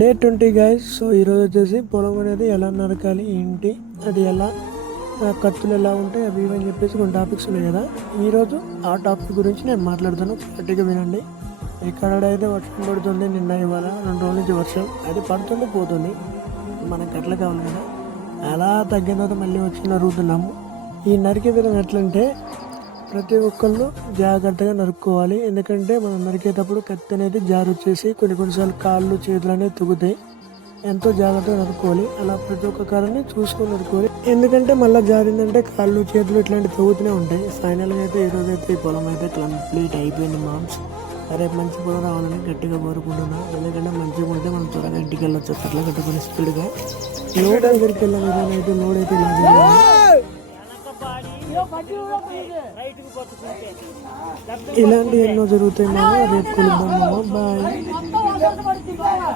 Day 20 guys. So ఈరోజు వచ్చేసి పొలం అనేది ఎలా నరకాలి ఏంటి, అది ఎలా కత్తులు ఎలా ఉంటాయి అవి ఇవని చెప్పేసి కొన్ని టాపిక్స్ ఉన్నాయి కదా. ఈరోజు ఆ టాపిక్ గురించి నేను మాట్లాడుతాను, గట్టిగా వినండి. ఇక్కడ అయితే వర్షం పడుతుంది, నిన్న ఇవాళ 2 రోజుల నుంచి వర్షం అది పడుతుంది పోతుంది, మనకు అట్లా కావాలి కదా. అలా తగ్గిన తర్వాత మళ్ళీ వచ్చి నరుగుతున్నాము. ఈ నరికే విధం ఎట్లంటే ప్రతి ఒక్కళ్ళు జాగ్రత్తగా నరుక్కోవాలి. ఎందుకంటే మనం నరికేటప్పుడు కత్తి అనేది జారు వచ్చేసి కొన్నిసార్లు కాళ్ళు చేతులు అనేవి తెగుతాయి. ఎంతో జాగ్రత్తగా నరుక్కోవాలి. అలా ప్రతి ఒక్క కాళ్ళని చూసుకొని నరుక్కోవాలి. ఎందుకంటే మళ్ళీ జారిందంటే కాళ్ళు చేతులు ఇట్లాంటి తెగుతూనే ఉంటాయి. ఫైనల్గా అయితే ఈరోజు అయితే ఈ పొలం అయితే కంప్లీట్ అయిపోయింది మామ్స్. రేపు మంచి పొలం రావాలని గట్టిగా కోరుకుంటున్నాను. ఎందుకంటే మంచిగా ఉంటే మనం త్వరగా ఇంటికి వెళ్ళొచ్చు. అట్లా కట్టుకుని స్పీడ్గా లోడ్ దగ్గరికి వెళ్ళిన విధానం అయితే లోడ్ అయితే ఇలాంటి ఎన్నో జరుగుతాయి. రేపు కలుద్దాం. బాయ్.